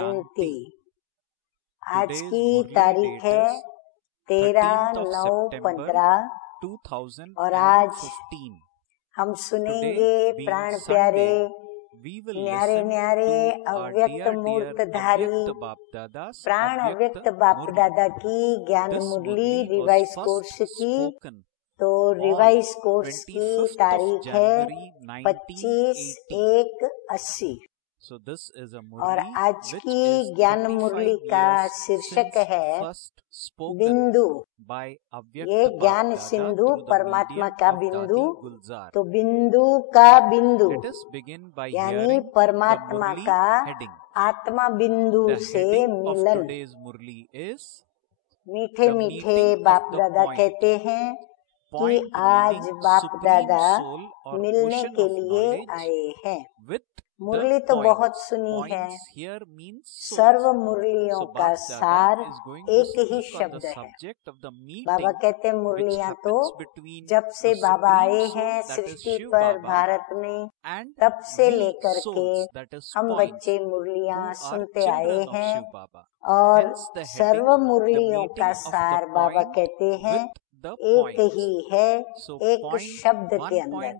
शांति। आज की तारीख है 13/9/15 और आज हम सुनेंगे प्राण प्यारे न्यारे न्यारे अव्यक्त मूर्तधारी प्राण अव्यक्त बाप दादा की ज्ञान मुरली रिवाइज कोर्स की। तो रिवाइज कोर्स की तारीख है 25/1/80 और आज की ज्ञान मुरली का शीर्षक है बिंदु। ये ज्ञान सिंधु परमात्मा का बिंदु। तो बिंदु का बिंदु यानी परमात्मा का आत्मा बिंदु से मिलन। मीठे मीठे बाप दादा कहते हैं कि आज बाप दादा मिलने के लिए आए हैं। मुरली तो बहुत सुनी है। सर्व मुरलियों का सार एक ही शब्द है। बाबा कहते हैं मुरलियां तो जब से बाबा आए हैं सृष्टि पर भारत में तब से लेकर के हम बच्चे मुरलियां सुनते आए हैं और सर्व मुरलियों का सार बाबा कहते हैं एक ही है, एक शब्द के अंदर।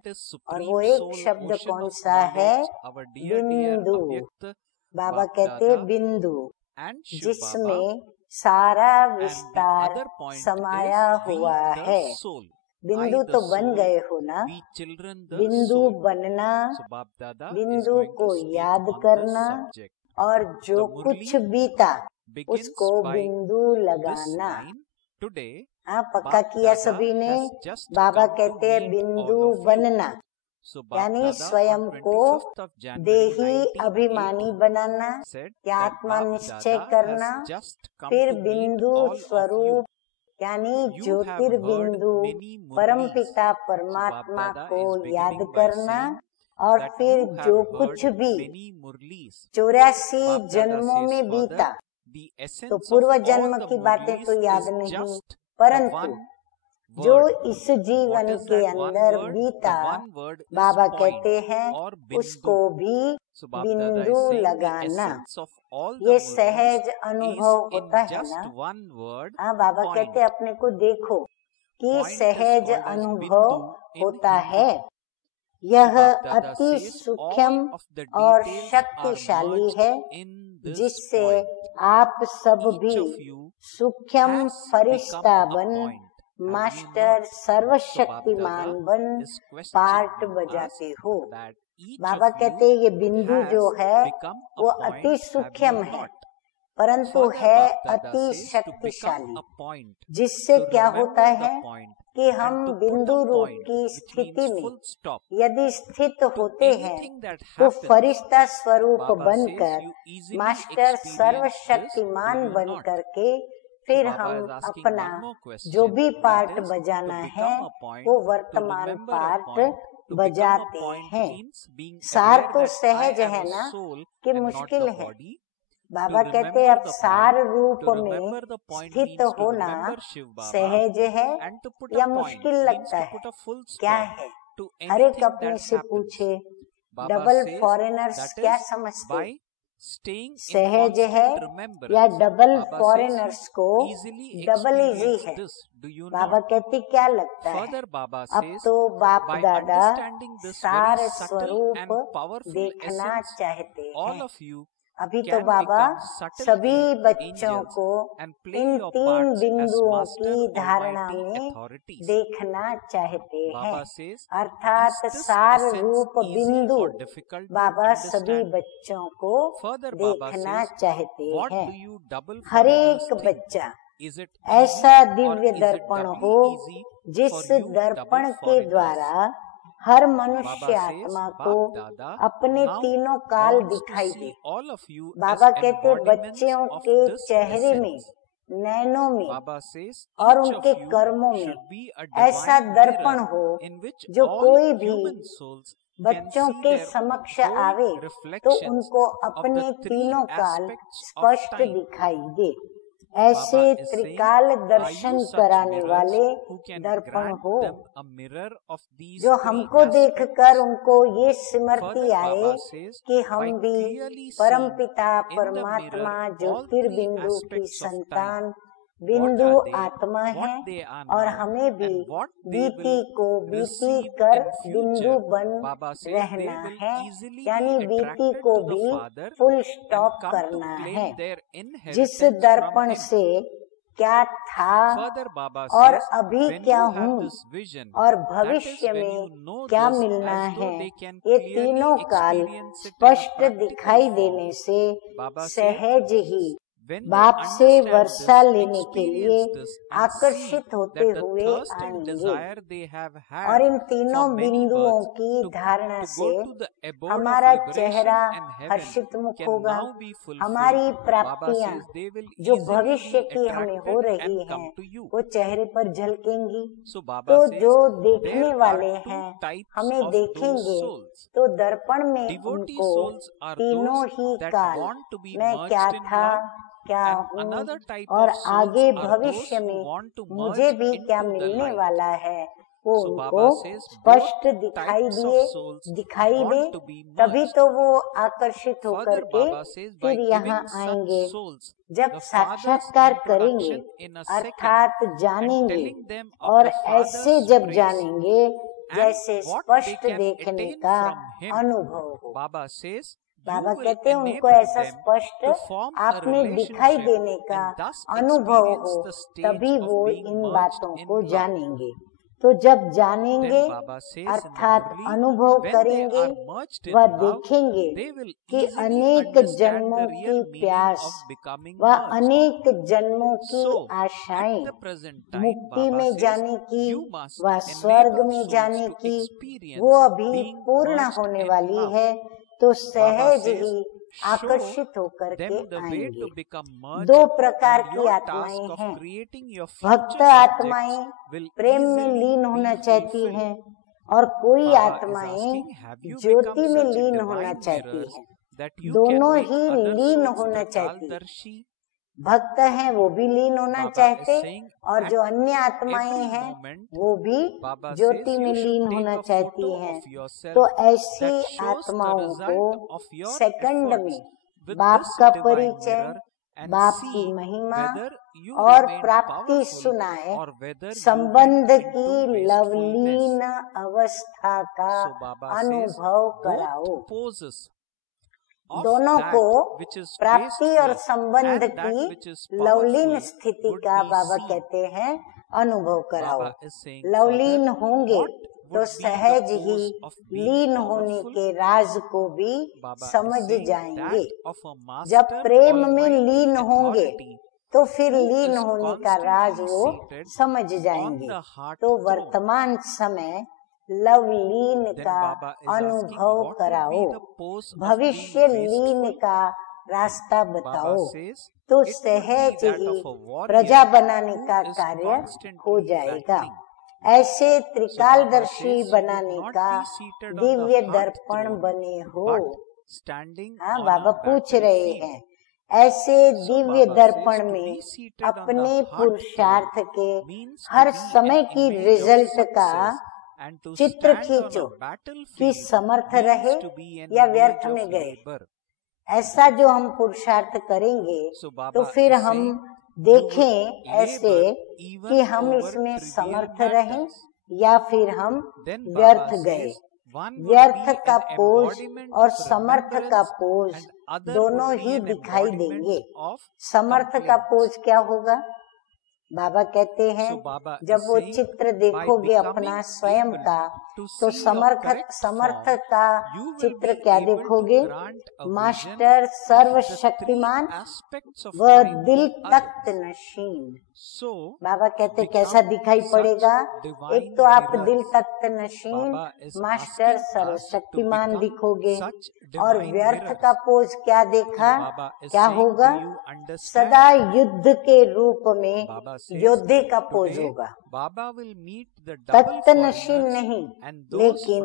और वो एक शब्द कौन सा है? बिंदु। बाबा कहते बिंदु जिसमें सारा विस्तार समाया हुआ है। बिंदु तो बन गए हो ना। बिंदु बनना, बिंदु को याद करना और जो कुछ बीता उसको बिंदु लगाना। हाँ, पक्का किया सभी ने। बाबा कहते हैं बिंदु बनना यानी स्वयं को देही अभिमानी बनाना या आत्मा निश्चय करना। फिर बिंदु स्वरूप यानी ज्योतिर्बिंदु परमपिता परमात्मा को याद करना। और फिर जो कुछ भी 84 जन्मों में बीता, तो पूर्व जन्म की बातें तो याद नहीं, परंतु जो इस जीवन के अंदर बीता बाबा कहते हैं उसको भी बिंदु लगाना। ये सहज अनुभव होता है ना। हाँ, बाबा कहते अपने को देखो कि सहज अनुभव होता है। यह अति सूक्ष्म और शक्तिशाली है जिससे आप सब भी सूक्ष्म फरिश्ता बन, मास्टर सर्वशक्तिमान बन पार्ट बजाते हो। बाबा कहते हैं ये बिंदु जो है वो अति सूक्ष्म है परंतु है अति शक्तिशाली। जिससे क्या होता है कि हम बिंदु रूप की स्थिति में यदि स्थित होते हैं तो फरिश्ता स्वरूप बनकर मास्टर सर्वशक्तिमान बन करके फिर हम अपना जो भी पार्ट बजाना है वो वर्तमान पार्ट बजाते हैं। सार तो सहज है ना कि मुश्किल है। बाबा कहते अब सार रूप में स्थित होना सहज है या मुश्किल लगता है? क्या है? हर एक अपने से पूछे। डबल फॉरेनर्स क्या समझते? सहज है या डबल फॉरेनर्स को डबल इजी है? बाबा कहते क्या लगता है? अब तो बाप दादा सार स्वरूप देखना चाहते हैं। अभी तो बाबा सभी बच्चों को इन 3 बिंदुओं की धारणा में देखना चाहते हैं, अर्थात सार रूप बिंदु बाबा सभी बच्चों को देखना चाहते हैं। हर एक बच्चा ऐसा दिव्य दर्पण हो जिस दर्पण के द्वारा हर मनुष्य आत्मा को अपने तीनों काल दिखाई दे। बाबा कहते बच्चों के चेहरे में, नैनों में और उनके कर्मों में ऐसा दर्पण हो जो कोई भी बच्चों के समक्ष आवे तो उनको अपने तीनों काल स्पष्ट दिखाई दे। ऐसे त्रिकाल दर्शन कराने वाले दर्पण हो, जो हमको देखकर उनको ये स्मृति आए कि हम भी परमपिता परमात्मा ज्योतिर्बिंदु की संतान बिंदु आत्मा है और हमें भी बीती को बीती कर बिंदु बन रहना है, यानी बीती को भी फुल स्टॉप करना है। जिस दर्पण से क्या था और अभी क्या हूँ और भविष्य में क्या मिलना है, ये तीनों काल स्पष्ट दिखाई देने से सहज ही बाप से वर्षा लेने के लिए आकर्षित होते हुए आएंगे। और इन तीनों बिंदुओं की धारणा से हमारा चेहरा हर्षित मुख होगा, हमारी प्राप्तियां जो भविष्य की हमें हो रही हैं वो चेहरे पर झलकेंगी। तो जो देखने वाले हैं हमें देखेंगे तो दर्पण में उनको तीनों ही काल मैं क्या था, क्या हूँ और आगे भविष्य में मुझे भी क्या मिलने वाला है वो उनको स्पष्ट दिखाई दे, तभी तो वो आकर्षित होकर के फिर यहाँ आएंगे। जब साक्षात्कार करेंगे अर्थात जानेंगे, और ऐसे जब जानेंगे जैसे स्पष्ट देखने का अनुभव हो। बाबा कहते हैं उनको ऐसा स्पष्ट आपने दिखाई देने का अनुभव हो, तभी वो इन बातों को जानेंगे। तो जब जानेंगे अर्थात अनुभव करेंगे व देखेंगे कि अनेक जन्मों की प्यास व अनेक जन्मों की आशाएं मुक्ति में जाने की व स्वर्ग में जाने की वो अभी पूर्ण होने वाली है, तो सहज ही आकर्षित होकर के आएंगे। दो प्रकार की आत्माएं हैं। भक्त आत्माएं प्रेम में लीन होना चाहती हैं और कोई आत्माएं ज्योति में लीन होना चाहती हैं। दोनों ही लीन होना चाहती। भक्त हैं वो भी लीन होना चाहते और जो अन्य आत्माएं हैं वो भी ज्योति में लीन होना चाहती हैं। तो ऐसी आत्माओं को सेकंड में बाप का परिचय, बाप की महिमा और प्राप्ति सुनाए, संबंध की लवलीन अवस्था का अनुभव कराओ। दोनों को प्राप्ति और संबंध की लवलीन स्थिति का बाबा कहते हैं अनुभव कराओ। लवलीन होंगे तो सहज ही लीन होने के राज को भी समझ जाएंगे। जब प्रेम में लीन होंगे तो फिर लीन होने का राज वो समझ जाएंगे। तो वर्तमान समय लवलीन का अनुभव कराओ, भविष्य लीन का रास्ता बताओ, तो सहज ही प्रजा बनाने का कार्य हो जाएगा। ऐसे त्रिकालदर्शी बनाने का दिव्य दर्पण बने हो। हाँ, बाबा पूछ रहे हैं ऐसे दिव्य दर्पण में अपने पुरुषार्थ के हर समय की रिजल्ट का चित्र खींचो कि समर्थ रहे या व्यर्थ में गए। ऐसा जो हम पुरुषार्थ करेंगे तो फिर हम देखें ऐसे कि हम इसमें समर्थ रहें या फिर हम व्यर्थ गए। व्यर्थ का पोज और समर्थ का पोज दोनों ही दिखाई देंगे। समर्थ का पोज क्या होगा? बाबा कहते हैं जब वो चित्र देखोगे अपना स्वयं का तो समर्थ का चित्र क्या देखोगे? मास्टर सर्वशक्तिमान व दिल तख्त नशीन। बाबा कहते कैसा दिखाई पड़ेगा? एक तो आप दिल तख्त नशीन मास्टर सर्वशक्तिमान दिखोगे, और व्यर्थ का पोज क्या देखा? क्या होगा? सदा युद्ध के रूप में योद्धे का पोज होगा। तख्त नशीन नहीं, लेकिन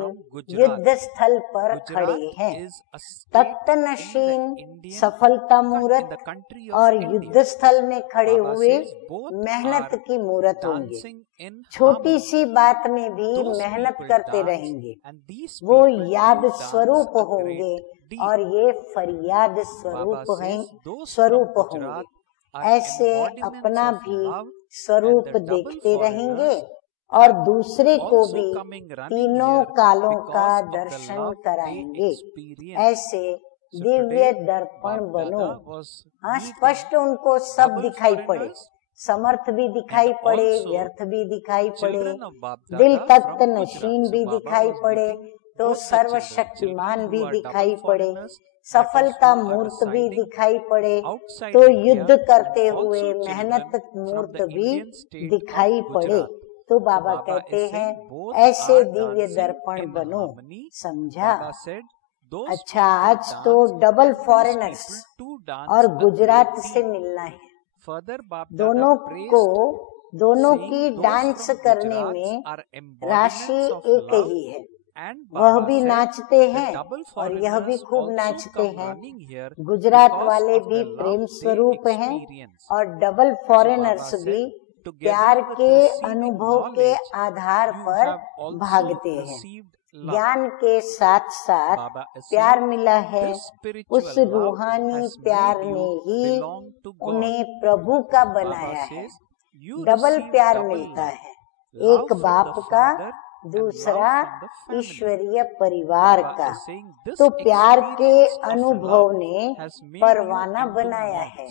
युद्ध स्थल पर खड़े हैं। तख्त नशीन सफलता मूरत और युद्ध स्थल में खड़े हुए मेहनत की मूरत होंगे। छोटी सी बात में भी मेहनत करते रहेंगे, वो याद स्वरूप होंगे और ये फरियाद स्वरूप होंगे। ऐसे अपना भी स्वरूप देखते रहेंगे और दूसरे को भी तीनों कालों का दर्शन कराएंगे। ऐसे दिव्य दर्पण बनो। हाँ, स्पष्ट उनको सब दिखाई पड़े, समर्थ भी दिखाई पड़े, व्यर्थ भी दिखाई पड़े, दिल तख्त नशीन भी दिखाई पड़े, तो सर्वशक्तिमान भी दिखाई पड़े, सफलता मूर्त भी दिखाई पड़े, तो युद्ध करते हुए मेहनत मूर्त भी दिखाई पड़े। तो बाबा कहते हैं ऐसे दिव्य दर्पण बनो। समझा? अच्छा, आज तो डबल फॉरेनर्स और गुजरात से मिलना है। दोनों की डांस करने में राशि एक ही है। वह भी नाचते हैं और यह भी खूब नाचते हैं। गुजरात वाले भी प्रेम स्वरूप हैं और डबल फॉरेनर्स भी प्यार के अनुभव के आधार पर भागते हैं। ज्ञान के साथ साथ प्यार मिला है, उस रूहानी प्यार ने ही उन्हें प्रभु का बनाया है। डबल प्यार मिलता है, एक बाप का, दूसरा ईश्वरीय परिवार का। तो प्यार के अनुभव ने परवाना बनाया है।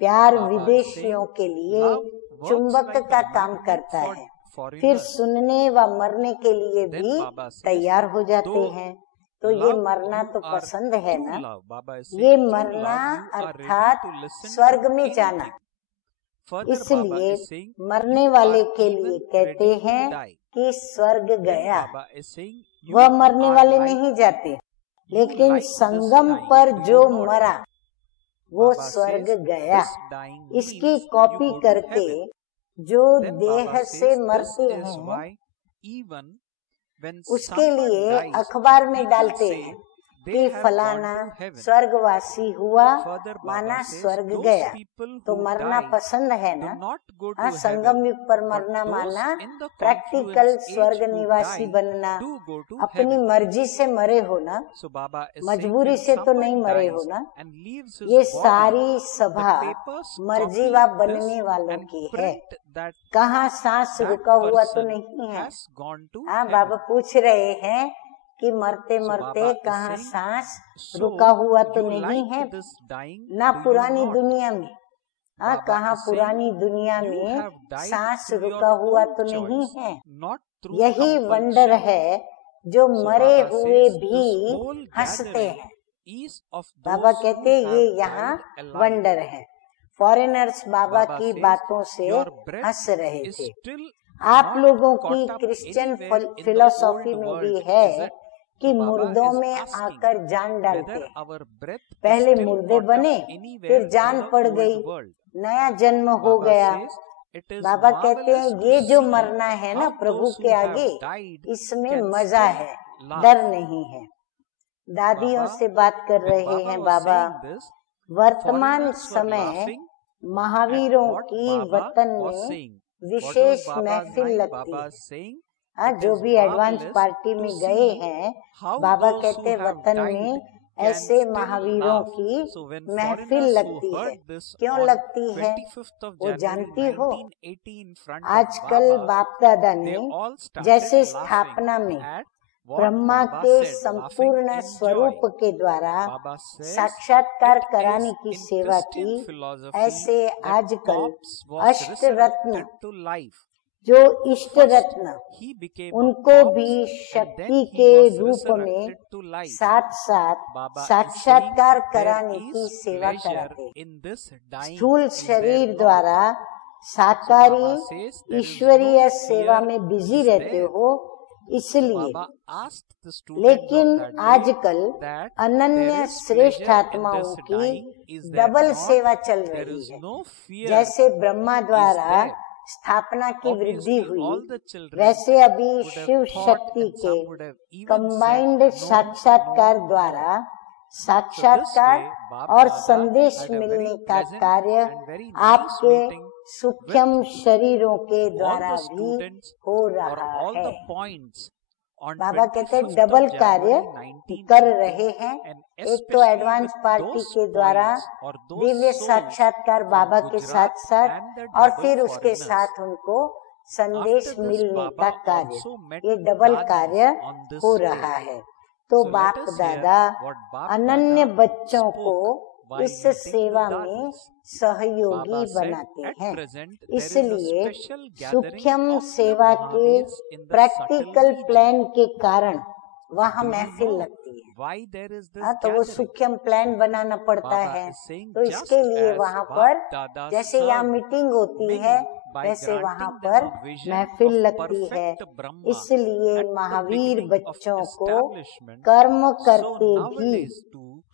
प्यार विदेशियों के लिए चुंबक का काम करता है, फिर सुनने व मरने के लिए भी तैयार हो जाते हैं। तो ये मरना तो पसंद है ना, ये मरना अर्थात स्वर्ग में जाना। इसलिए मरने वाले के लिए कहते हैं कि स्वर्ग गया। वह मरने वाले नहीं जाते, लेकिन संगम पर जो मरा वो स्वर्ग गया। इसकी कॉपी करके जो देह से मरते हैं उसके लिए अखबार में डालते हैं कि फलाना स्वर्गवासी हुआ, माना स्वर्ग गया। तो मरना पसंद है ना? हाँ, संगम युग पर मरना माना प्रैक्टिकल स्वर्ग निवासी बनना। अपनी मर्जी से मरे हो ना, मजबूरी से तो नहीं मरे हो ना। ये सारी सभा मर्जीवा बनने वालों की है। कहाँ सांस रुका हुआ तो नहीं है। हाँ, बाबा पूछ रहे हैं कि मरते मरते कहाँ सांस रुका हुआ तो नहीं है ना पुरानी दुनिया में। हाँ, कहाँ पुरानी दुनिया में सांस रुका हुआ तो नहीं है। यही वंडर है जो मरे हुए भी हंसते हैं। बाबा कहते ये यहाँ वंडर है। फॉरेनर्स बाबा की बातों से हंस रहे थे। आप लोगों की क्रिश्चियन फिलॉसफी में भी है कि मुर्दों में आकर जान डालते हैं। पहले मुर्दे बने, फिर जान पड़ गई, नया जन्म हो गया। बाबा कहते हैं ये जो मरना है ना प्रभु के आगे, इसमें मजा है, डर नहीं है। दादियों से बात कर रहे हैं बाबा। वर्तमान समय महावीरों की वतन में विशेष महफिल लगती है। जो भी एडवांस पार्टी में गए हैं, बाबा कहते वतन में ऐसे महावीरों की महफिल लगती है। क्यों लगती है वो जानती हो? आजकल बाप दादा ने जैसे स्थापना में ब्रह्मा के संपूर्ण स्वरूप के द्वारा साक्षात्कार कराने की सेवा की, ऐसे आजकल अष्ट रत्न, जो इष्ट रत्न, उनको भी शक्ति के रूप में साथ साथ साक्षात्कार कराने की सेवा कराते। स्थूल शरीर द्वारा साकारी ईश्वरीय सेवा में बिजी रहते हो इसलिए। लेकिन आजकल अनन्य श्रेष्ठ आत्माओं की डबल सेवा चल रही है। जैसे ब्रह्मा द्वारा स्थापना की वृद्धि हुई, वैसे अभी शिव शक्ति के कंबाइंड साक्षात्कार द्वारा साक्षात्कार और संदेश मिलने का कार्य आपके सूक्ष्म शरीरों के द्वारा भी हो रहा है। बाबा कहते हैं डबल कार्य कर रहे हैं। एक तो एडवांस पार्टी के द्वारा दिव्य साक्षात्कार बाबा के साथ साथ, और फिर उसके साथ उनको संदेश मिलने का कार्य, ये डबल कार्य हो रहा है। तो बाप दादा अनन्य बच्चों को इस सेवा में सहयोगी बनाते हैं। इसलिए सूक्ष्म सेवा के प्रैक्टिकल प्लान के कारण वहाँ महफिल लगती है। तो वो सूक्ष्म प्लान बनाना पड़ता है। तो इसके लिए वहाँ पर जैसे यहाँ मीटिंग होती है वैसे वहाँ पर महफिल लगती है। इसलिए महावीर बच्चों को कर्म करते भी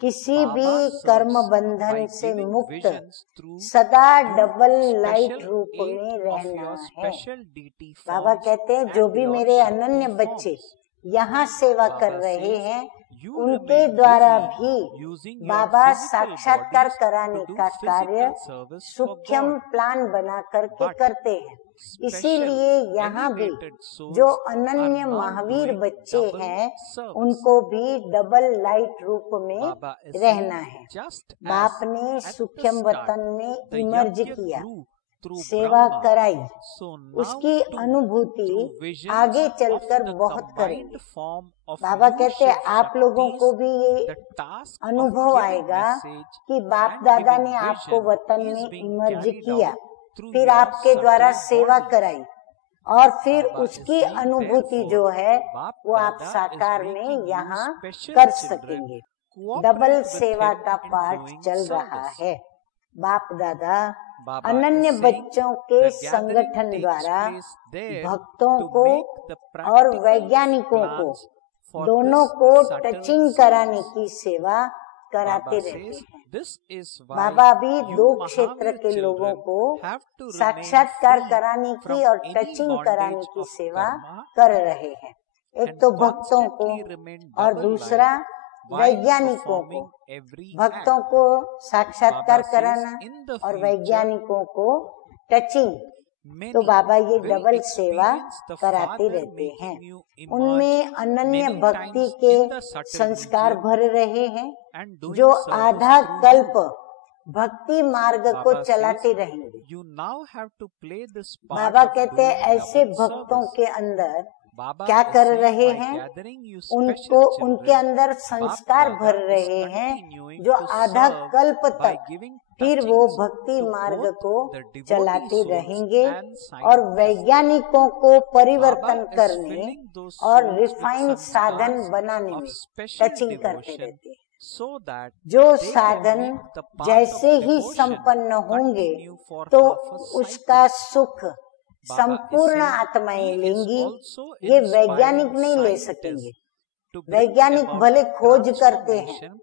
किसी भी कर्म बंधन से मुक्त सदा डबल लाइट रूप में रहना है। बाबा कहते हैं जो भी मेरे अनन्य बच्चे यहाँ सेवा कर रहे हैं उनके द्वारा भी बाबा साक्षात्कार कराने का कार्य सूक्ष्म प्लान बना करके करते हैं। इसीलिए यहाँ भी जो अनन्य महावीर बच्चे हैं उनको भी डबल लाइट रूप में रहना है। बाप ने सूक्ष्म वतन में इमर्ज किया, सेवा कराई, उसकी अनुभूति आगे चलकर बहुत करेंगे। बाबा कहते हैं आप लोगों को भी ये अनुभव आएगा कि बाप दादा ने आपको वतन में इमर्ज किया, फिर आपके द्वारा सेवा कराई, और फिर उसकी अनुभूति जो है वो आप साकार में यहाँ कर सकेंगे। डबल सेवा का पाठ चल रहा है। बाप दादा अनन्य बच्चों के संगठन द्वारा भक्तों को और वैज्ञानिकों को दोनों को टचिंग कराने की सेवा कराते रहते हैं। बाबा भी दो क्षेत्र के लोगों को साक्षात्कार कराने की और टचिंग कराने की सेवा कर रहे हैं। एक तो भक्तों को और दूसरा वैज्ञानिकों को। भक्तों को साक्षात्कार कराना और वैज्ञानिकों को टचिंग। तो बाबा ये डबल सेवा कराते रहते हैं। उनमें अनन्य भक्ति के संस्कार भर रहे हैं जो आधा कल्प भक्ति मार्ग को चलाते रहेंगे। बाबा कहते हैं ऐसे भक्तों के अंदर क्या कर रहे हैं, उनको उनके अंदर संस्कार भर रहे हैं जो आधा कल्प तक फिर वो भक्ति मार्ग को चलाते रहेंगे और वैज्ञानिकों को परिवर्तन करने और रिफाइन साधन बनाने में टचिंग करते रहते हैं। जो साधन जैसे ही संपन्न होंगे तो उसका सुख संपूर्ण आत्माएं लेंगी। ये वैज्ञानिक नहीं ले सकेंगे। वैज्ञानिक भले खोज करते हैं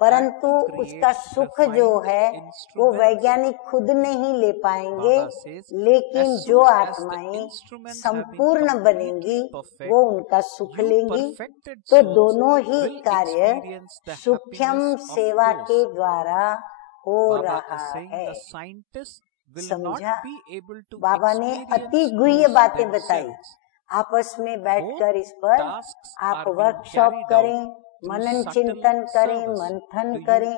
परंतु उसका सुख जो है वो वैज्ञानिक खुद नहीं ले पाएंगे, लेकिन जो आत्माएं संपूर्ण बनेंगी वो उनका सुख लेंगी। तो दोनों ही कार्य सूक्ष्म सेवा के द्वारा हो रहा है। समझा? बाबा ने अति गुह्य बातें बताई। आपस में बैठकर इस पर आप वर्कशॉप करें, मनन चिंतन करें, मंथन करें।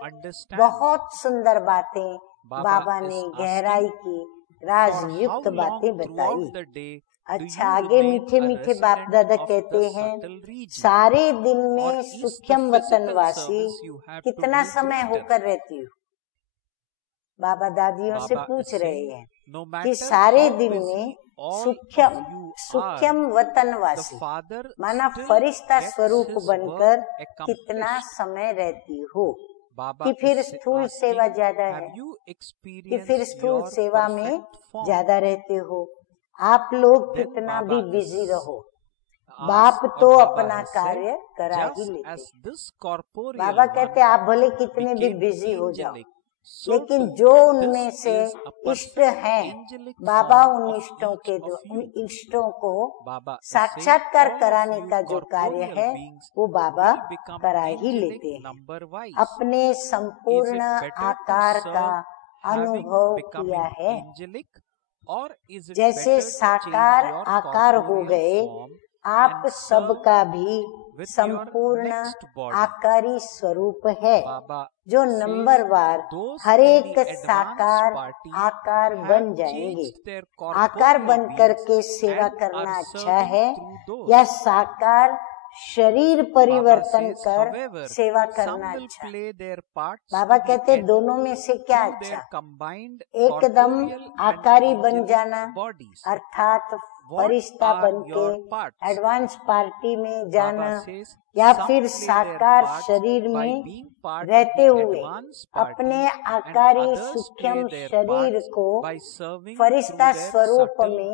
बहुत सुंदर बातें बाबा ने गहराई की राजयुक्त बातें बताई। अच्छा, आगे मीठे मीठे बाप दादा कहते हैं सारे दिन में सूक्ष्म वतनवासी कितना समय होकर रहती हो? बाबा दादियों से पूछ रहे हैं कि सारे दिन में सूक्ष्म वतनवासी माना फरिश्ता स्वरूप बनकर कितना समय रहती हो? कि फिर स्थूल सेवा ज्यादा है, कि फिर स्थूल सेवा में ज्यादा रहते हो? आप लोग कितना भी बिजी रहो, बाप तो अपना कार्य करा ही लेते। बाबा कहते आप भले कितने भी बिजी हो जाओ, लेकिन जो उनमें से इष्ट हैं, बाबा उन इष्टों को साक्षात्कार कराने का जो कार्य है वो बाबा करा ही लेते हैं। अपने संपूर्ण आकार का अनुभव किया है। जैसे साकार आकार हो गए, आप सबका भी संपूर्ण आकारी स्वरूप है, जो नंबरवार हर एक साकार आकार बन जाएंगे। आकार बन करके सेवा करना अच्छा है या साकार शरीर परिवर्तन कर सेवा करना अच्छा? बाबा कहते दोनों में से क्या अच्छा? एकदम आकारी बन जाना अर्थात फरिश्ता बन के एडवांस पार्टी में जाना, या फिर साकार शरीर में रहते हुए अपने आकारी सूक्ष्म शरीर को फरिश्ता स्वरूप में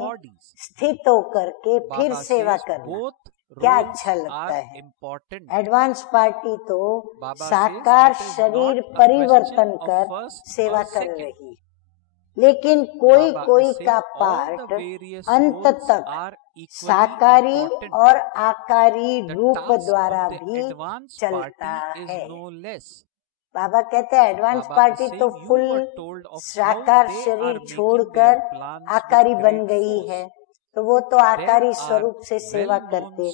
स्थित होकर के फिर सेवा करना, क्या अच्छा लगता है? एडवांस पार्टी तो साकार शरीर परिवर्तन कर सेवा कर रही, लेकिन कोई कोई का पार्ट अंत तक साकारी और आकारी रूप द्वारा भी चलता है। बाबा कहते हैं एडवांस पार्टी तो फुल साकार शरीर छोड़कर आकारी बन गई है, तो वो तो आकारी स्वरूप से सेवा करते,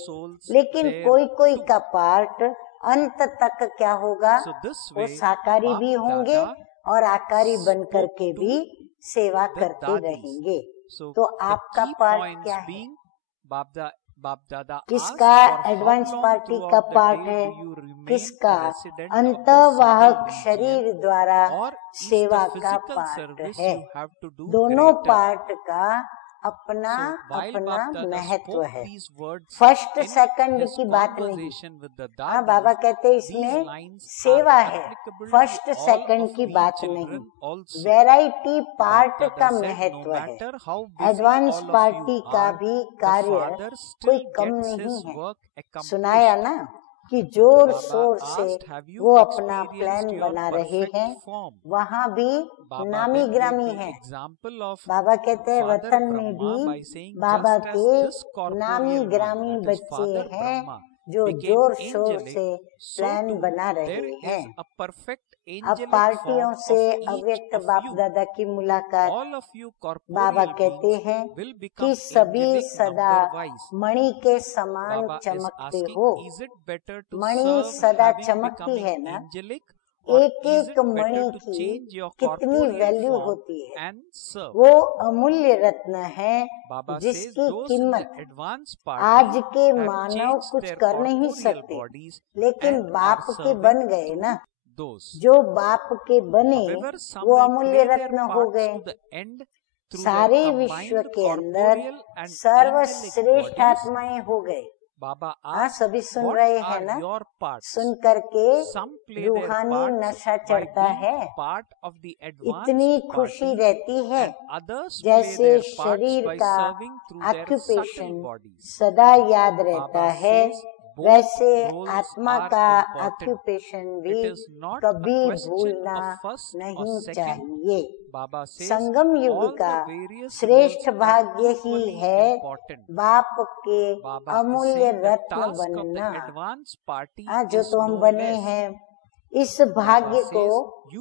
लेकिन कोई कोई का पार्ट अंत तक क्या होगा, वो साकारी भी होंगे और आकारी बन करके भी सेवा करते रहेंगे। तो आपका पार्ट क्या है? किसका एडवांस पार्टी का पार्ट है, किसका अंतवाहक शरीर द्वारा सेवा का पार्ट है? दोनों पार्ट का अपना अपना महत्व है। फर्स्ट सेकंड की बात नहीं। हाँ, बाबा कहते इसमें सेवा है, फर्स्ट सेकंड की बात नहीं। वैरायटी पार्ट का महत्व है। एडवांस पार्टी का भी कार्य कोई कम नहीं है। सुनाया ना कि जोर शोर से वो अपना प्लान बना रहे हैं, वहाँ भी नामी ग्रामी है। बाबा कहते हैं वतन में भी बाबा के नामी ग्रामी बच्चे हैं जो जोर शोर से प्लान बना रहे हैं। अब पार्टियों से अव्यक्त बाप दादा की मुलाकात, बाबा कहते हैं कि सभी सदा मणि के समान चमकते हो। मणि सदा चमकती है ना, एक एक मणि की कितनी वैल्यू होती है। वो अमूल्य रत्न है जिसकी कीमत आज के मानव कुछ कर नहीं सकते, लेकिन बाप के बन गए ना, जो बाप के बने वो अमूल्य रत्न हो गए। सारे विश्व के अंदर सर्वश्रेष्ठ आत्माएं हो गए। हाँ, सभी सुन रहे हैं ना? सुन करके रूहानी नशा चढ़ता है, इतनी खुशी रहती है जैसे शरीर का ऑक्यूपेशन सदा याद रहता है, वैसे आत्मा का ऑक्यूपेशन भी कभी भूलना नहीं चाहिए। संगम युग का श्रेष्ठ भाग्य ही है बाप के अमूल्य रत्न बनना। जो तो हम बने हैं, इस भाग्य को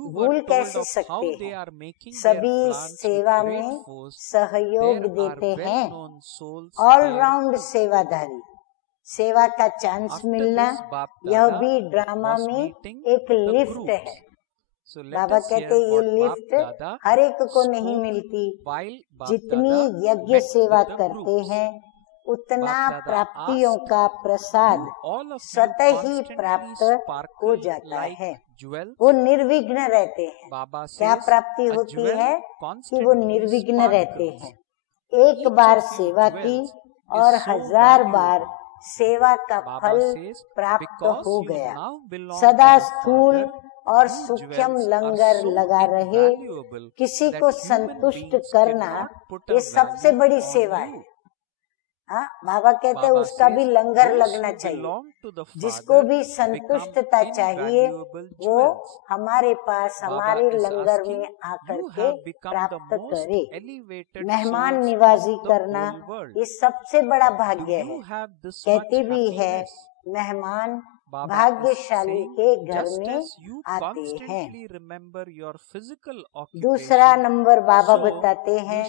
भूल कैसे सकते हैं? सभी सेवा में सहयोग देते हैं, ऑलराउंड सेवाधारी। सेवा का चांस मिलना यह भी ड्रामा में एक लिफ्ट है। बाबा कहते ये लिफ्ट हर एक को नहीं मिलती। जितनी यज्ञ सेवा करते हैं उतना प्राप्तियों का प्रसाद स्वतः ही प्राप्त हो जाता है। वो निर्विघ्न रहते हैं। क्या प्राप्ति होती है कि वो निर्विघ्न रहते हैं। एक बार सेवा की और 1000 बार सेवा का फल प्राप्त हो गया। सदा स्थूल और सूक्ष्म लंगर लगा रहे, किसी को संतुष्ट करना ये सबसे बड़ी सेवा है। बाबा कहते हैं उसका भी लंगर लगना चाहिए। जिसको भी संतुष्टता चाहिए वो हमारे पास हमारे लंगर में आकर के प्राप्त करे। मेहमान निवाजी करना ये सबसे बड़ा भाग्य है। कहते भी है मेहमान भाग्यशाली के घर में आते हैं। दूसरा नंबर बाबा बताते हैं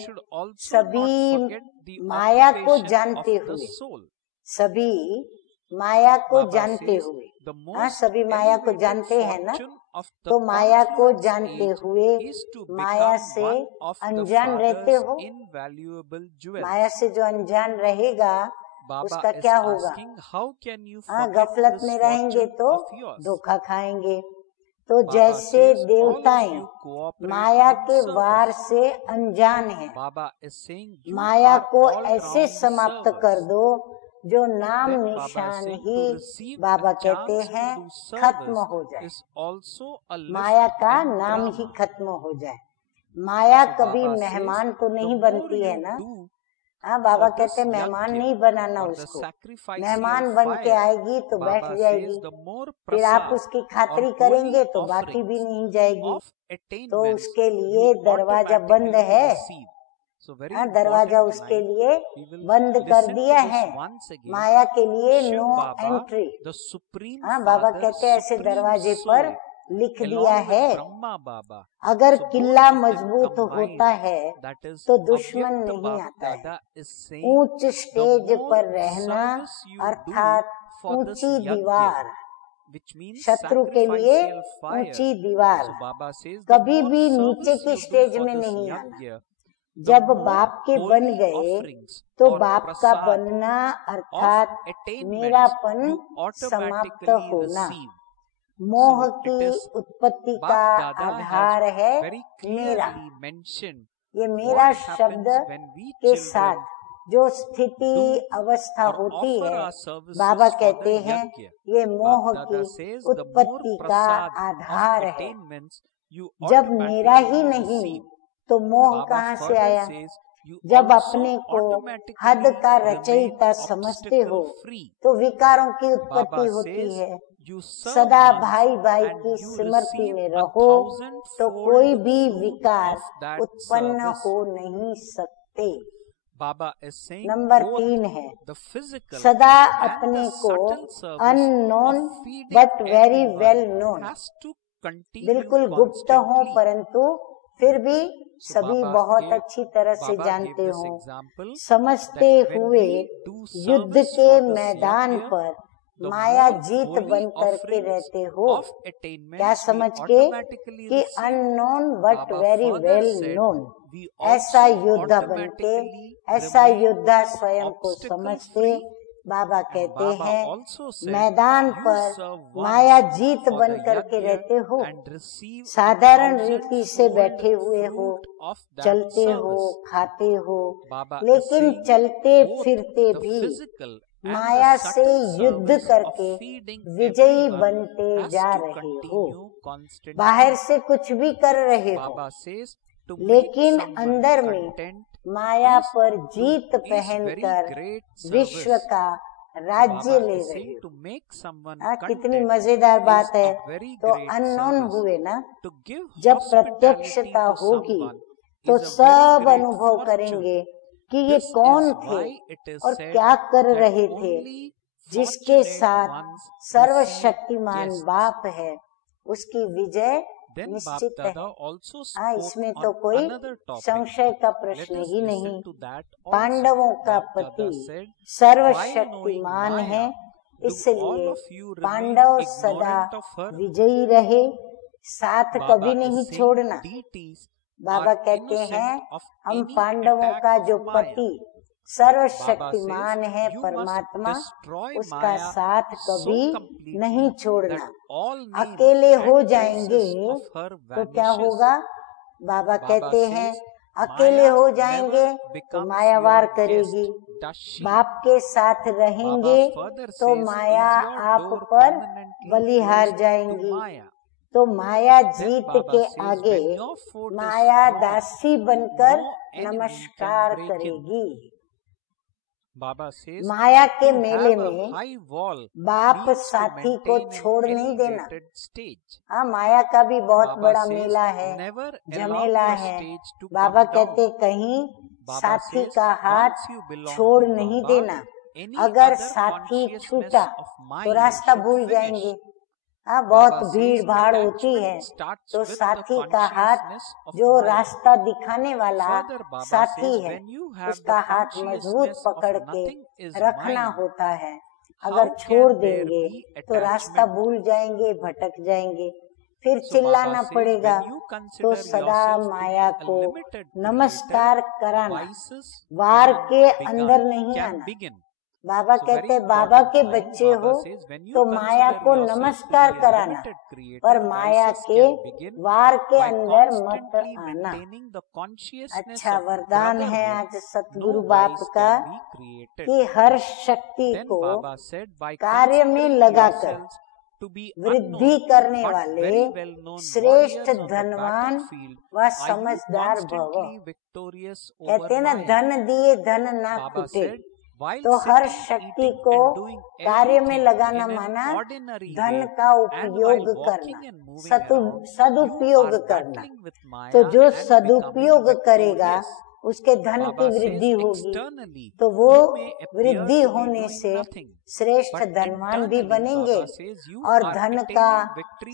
सभी माया को जानते हुए, सभी माया को जानते हुए, सभी माया को जानते हैं ना, तो माया को जानते हुए माया से अनजान रहते हो। माया से जो अनजान रहेगा उसका क्या होगा? गफलत में रहेंगे तो धोखा खाएंगे। तो जैसे देवताएं माया के वार से अनजान हैं, माया को ऐसे समाप्त कर दो जो नाम निशान ही बाबा कहते हैं खत्म हो जाए, माया का नाम ही खत्म हो जाए। माया कभी मेहमान तो नहीं बनती है ना। बाबा कहते हैं मेहमान नहीं बनाना उसको, मेहमान बन के आएगी तो बैठ जाएगी, फिर आप उसकी खातिरी करेंगे तो बाकी भी नहीं जाएगी। तो उसके लिए दरवाजा बंद है, दरवाजा उसके लिए बंद कर दिया है। माया के लिए नो एंट्री। बाबा कहते हैं ऐसे दरवाजे पर लिख दिया है। अगर किला मजबूत होता है तो दुश्मन नहीं आता है। ऊंच स्टेज पर रहना अर्थात ऊंची दीवार, शत्रु के लिए ऊंची दीवार, कभी भी नीचे की स्टेज में नहीं आना। जब बाप के बन गए तो बाप का बनना अर्थात मेरापन समाप्त होना। मोह की उत्पत्ति का आधार है मेरा। ये मेरा शब्द के साथ जो स्थिति अवस्था होती है, बाबा कहते हैं ये मोह की उत्पत्ति का आधार है। जब मेरा ही नहीं तो मोह कहाँ से आया? जब अपने को हद का रचयिता समझते हो तो विकारों की उत्पत्ति होती है। सदा भाई भाई की स्मृति में रहो तो कोई भी विकार उत्पन्न हो नहीं सकते। नंबर 3 है सदा अपने को unknown but very well known. बिल्कुल गुप्त हो परंतु फिर भी सभी बहुत अच्छी तरह से जानते हो। समझते हुए युद्ध के मैदान पर माया जीत बन करके रहते हो। क्या समझ के कि unknown but very well known. ऐसा योद्धा बनते, ऐसा योद्धा स्वयं को समझते बाबा कहते हैं मैदान पर माया जीत बन करके रहते हो। साधारण रीति से बैठे हुए हो, चलते हो, खाते हो, लेकिन चलते फिरते भी माया से युद्ध करके विजयी बनते जा रहे हो। बाहर से कुछ भी कर रहे हो लेकिन अंदर में माया पर जीत पहनकर विश्व का राज्य ले रहे हो। कितनी मजेदार बात है। तो अननोन हुए ना, जब प्रत्यक्षता होगी तो सब अनुभव करेंगे कि ये कौन थे और क्या कर रहे थे। जिसके साथ सर्वशक्तिमान बाप है उसकी विजय निश्चित है। इसमें तो कोई संशय का प्रश्न ही नहीं। पांडवों का पति सर्वशक्तिमान है, इसलिए पांडव सदा विजयी रहे, साथ कभी नहीं छोड़ना। बाबा कहते हैं हम पांडवों का जो पति सर्वशक्तिमान है परमात्मा, उसका साथ कभी नहीं छोड़ना। अकेले हो जाएंगे तो क्या होगा? बाबा कहते हैं अकेले हो जाएंगे तो माया वार करेगी, बाप के साथ रहेंगे तो माया आप पर बलिहार जाएंगी। तो माया जीत के आगे माया दासी बनकर नमस्कार करेगी। माया के मेले में बाप साथी को छोड़ नहीं देना। हाँ, माया का भी बहुत बड़ा मेला है, झमेला है। बाबा कहते कहीं साथी का हाथ छोड़ नहीं देना। अगर साथी छूटा तो रास्ता भूल जाएंगे। हाँ, बहुत भीड़ भाड़ होती है तो साथी का हाथ, जो रास्ता दिखाने वाला साथी है, उसका हाथ मजबूत पकड़ के रखना होता है। अगर छोड़ देंगे तो रास्ता भूल जाएंगे, भटक जाएंगे, फिर चिल्लाना पड़ेगा। तो सदा माया को नमस्कार कराना, वार के अंदर नहीं आना। बाबा कहते बाबा के बच्चे हो तो माया को नमस्कार कराना, पर माया के वार के अंदर मत आना। अच्छा वरदान है आज सतगुरु बाप का कि हर शक्ति को कार्य में लगाकर वृद्धि करने वाले श्रेष्ठ धनवान व समझदार भव। कहते ना, धन दिए धन ना खुटे। तो हर शक्ति को कार्य में लगाना माना धन का उपयोग करना, सदुपयोग करना। तो जो सदुपयोग करेगा उसके धन की वृद्धि होगी, तो वो वृद्धि होने से श्रेष्ठ धनवान भी बनेंगे और धन का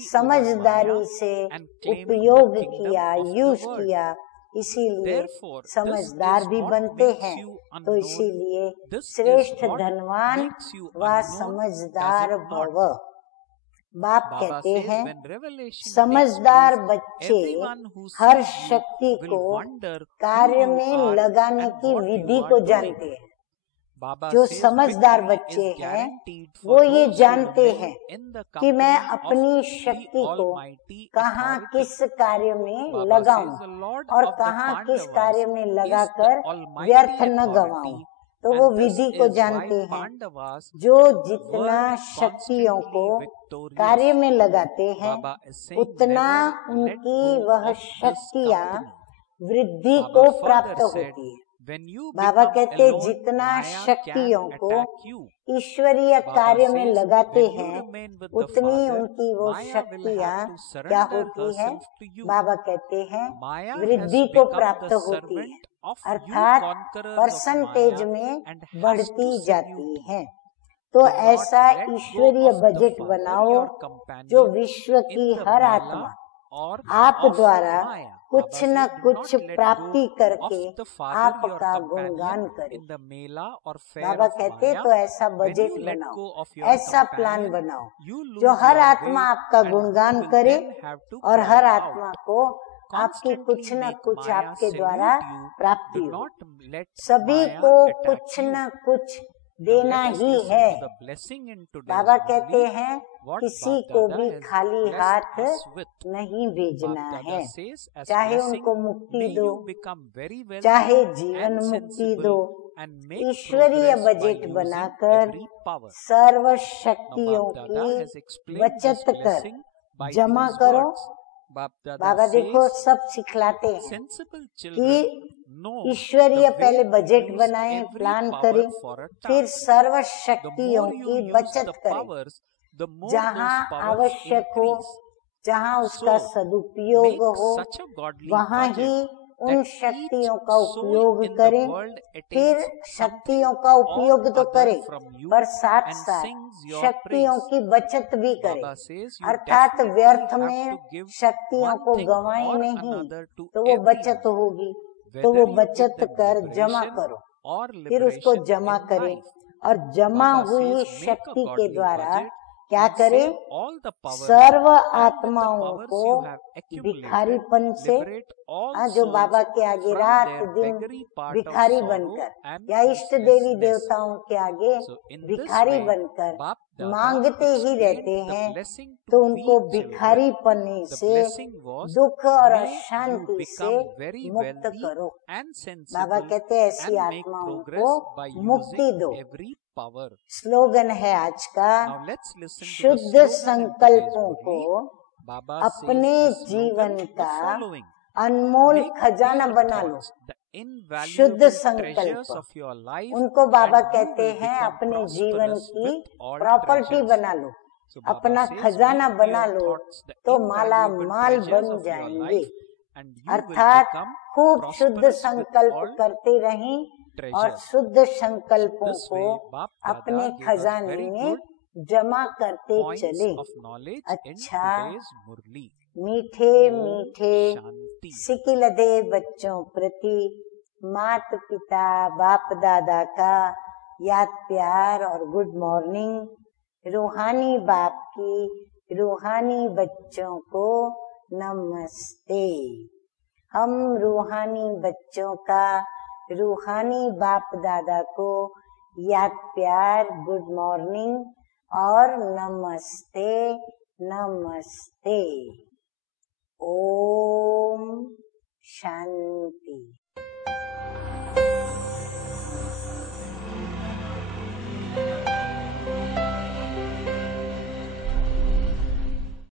समझदारी से उपयोग किया, यूज किया, इसीलिए समझदार भी बनते हैं। तो इसीलिए श्रेष्ठ धनवान व समझदार भव। बाप कहते हैं समझदार बच्चे हर शक्ति को कार्य में लगाने की विधि को जानते हैं। जो समझदार बच्चे हैं वो ये जानते हैं कि मैं अपनी शक्ति को कहाँ किस कार्य में लगाऊं और कहाँ किस कार्य में लगाकर व्यर्थ न गवाऊं। तो वो विधि को जानते हैं। जो जितना शक्तियों को कार्य में लगाते हैं उतना उनकी वह शक्तियाँ वृद्धि को प्राप्त होती है। बाबा कहते जितना शक्तियों को ईश्वरीय कार्य में लगाते हैं उतनी उनकी वो शक्तियाँ क्या होती है? बाबा कहते हैं वृद्धि को प्राप्त होती है, अर्थात परसेंटेज में बढ़ती जाती है। तो ऐसा ईश्वरीय बजट बनाओ जो विश्व की हर आत्मा आप द्वारा कुछ न कुछ प्राप्ति करके आपका गुणगान करे। बाबा कहते तो ऐसा बजट बनाओ, ऐसा प्लान बनाओ जो हर आत्मा आपका गुणगान करे और हर आत्मा को आपकी कुछ न कुछ आपके द्वारा प्राप्ति हो। सभी को कुछ न कुछ देना ही है। बाबा कहते हैं किसी को भी खाली हाथ नहीं भेजना है। चाहे उनको मुक्ति दो, चाहे जीवन मुक्ति दो, ईश्वरीय बजट बनाकर सर्व शक्तियों की बचत कर जमा करो। बाबा देखो सब सिखलाते हैं कि ईश्वरीय पहले बजट बनाएं, प्लान करें, फिर सर्व शक्तियों की बचत करें। जहाँ आवश्यक हो, जहाँ उसका सदुपयोग हो, वहाँ ही उन शक्तियों का उपयोग करें। फिर शक्तियों का उपयोग तो करें पर साथ साथ शक्तियों की बचत भी करें, अर्थात व्यर्थ में शक्तियों को गंवाए नहीं, तो वो बचत होगी। तो वो बचत कर जमा करो, फिर उसको जमा करें और जमा हुई शक्ति के द्वारा क्या करें? सर्व आत्माओं को भिखारीपन से, जो बाबा के आगे रात दिन भिखारी बनकर या इष्ट देवी देवताओं के आगे भिखारी बनकर मांगते ही रहते हैं, तो उनको भिखारीपन से, दुख और अशांति से मुक्त करो। बाबा कहते हैं ऐसी आत्माओं को मुक्ति दो। स्लोगन है आज का, शुद्ध संकल्पों को अपने जीवन का अनमोल खजाना बना लो। शुद्ध संकल्प, उनको बाबा कहते हैं अपने जीवन की प्रॉपर्टी बना लो, अपना खजाना बना लो, तो माला माल बन जाएंगे। अर्थात खूब शुद्ध संकल्प करते रहें और शुद्ध संकल्पों को अपने खजाने में जमा करते चले। अच्छा, मीठे मीठे सिकिलदे बच्चों प्रति माता पिता बाप दादा का याद प्यार और गुड मॉर्निंग। रूहानी बाप की रूहानी बच्चों को नमस्ते। हम रूहानी बच्चों का रूहानी बाप दादा को याद प्यार गुड मॉर्निंग और नमस्ते नमस्ते। ओम शांति।